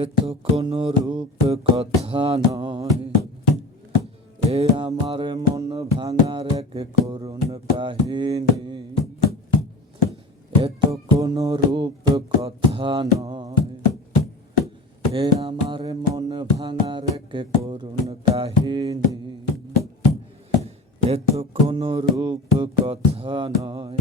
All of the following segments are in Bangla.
এ তো কোনো রূপ কথা নয়, এ আমার মন ভাঙার এক করুণ কাহিনী। এ তো কোনো রূপ কথা নয়, এ আমার মন ভাঙার এক করুণ কাহিনী। এ তো কোনো রূপ কথা নয়।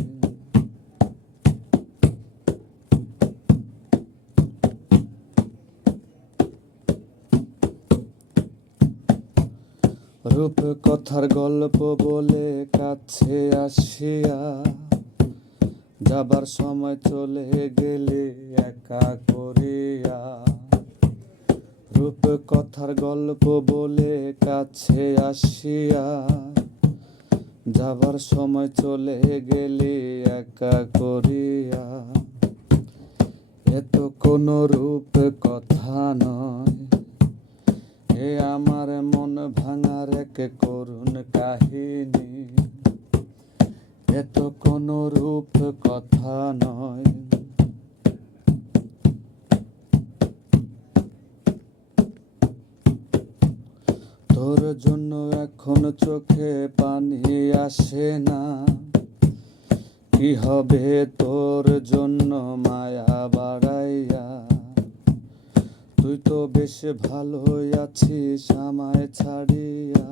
রূপ কথার গল্প বলে কাছে আসিয়া যাবার সময় চলে গেলে একা করিয়া। রূপ কথার গল্প বলে কাছে আসিয়া যাবার সময় চলে গেলে একা করিয়া। এ তো কোনো রূপ কথা নয়, এ আমার মন ভাঙার এক করুণ কাহিনী। এ তো কোনো রূপ কথা নয়। তোর জন্য এখন চোখে পানি আসে না, কি হবে তোর জন্য মায়া বাড়াইয়া। তুই তো বেশ ভালোই আছিস আমায় ছাড়িয়া।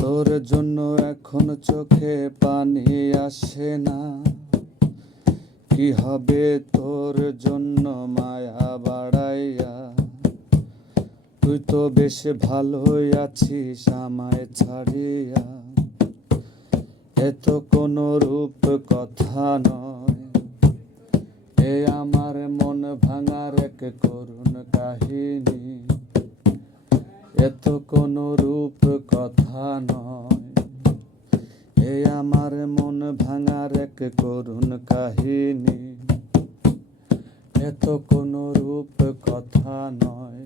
তোর জন্য এখন চোখে পানি আসে না, কি হবে তোর জন্য মায়া বাড়াইয়া। তুই তো বেশ ভালোই আছিস আমায় ছাড়িয়া। এ তো কোনো রূপ কথা নয়, এ আমার মন ভাঙার এক করুণ কাহিনী। এ তো কোনো রূপ কথা নয়, এ আমার মন ভাঙার এক করুণ কাহিনী। এ তো কোনো রূপ কথা নয়।